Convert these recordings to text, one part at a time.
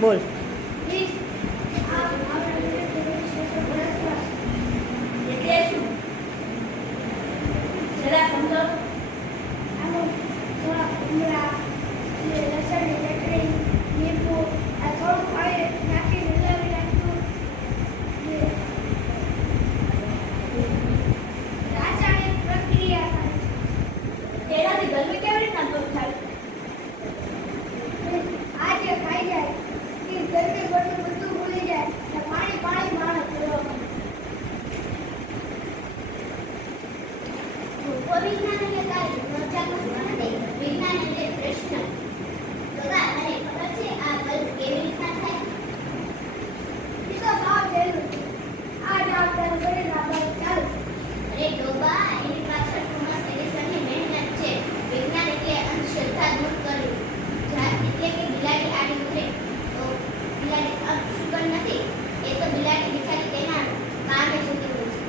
બોલ. એટલે શું? જરા સમજો. તેનાથી ગરમી કેવી રીતના દૂર થાય? વિજ્ઞાન એટલે કાર્ય, નવજાત વસ્તુ નથી. વિજ્ઞાન એટલે પ્રશ્ન. તો મને ખબર છે આ બલ્બ કેવી રીતના થાય? અરે ડોબા, એની પાછળ થોમસ એડિસનની મહેનત છે. વિજ્ઞાન એટલે અંધશ્રદ્ધા દૂર કરવી. જાત એટલે કે બિલાડી આડી ઉતરે તો બિલાડી અપશુકન નથી. એ તો બિલાડી બિચારી તેના કામે જતી હોય છે.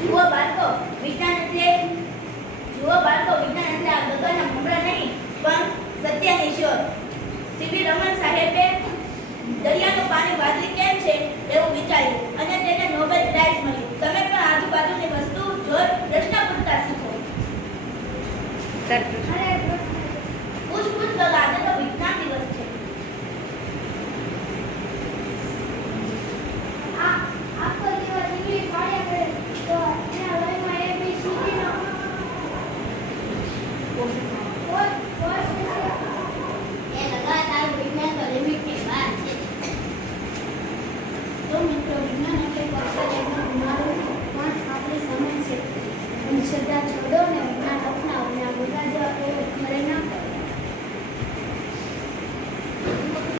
જુઓ બાળકો, વિજ્ઞાન એટલે આ ગગનના ભમરા નહીં, પણ સત્યની શોધ. સીવી રમન સાહેબે દરિયાનું પાણી વાદળી કેમ છે એવું વિચાર્યું અને તેને નોબેલ પ્રાઇઝ મળ્યું. તમે પણ આજુબાજુની વસ્તુ જોઈ પ્રશ્ન પૂછતા શીખો. પૂછ ગગા, આજે તો વિજ્ઞાન દિવસ છે. એ લગાતાર વિજ્ઞાન તો લિમિટની બહાર છે. તો મિત્રો, વિજ્ઞાન એટલે ફક્ત એકનો ગુમાડો પણ આપણી સમજ છે. અંધશ્રદ્ધા છોડો અને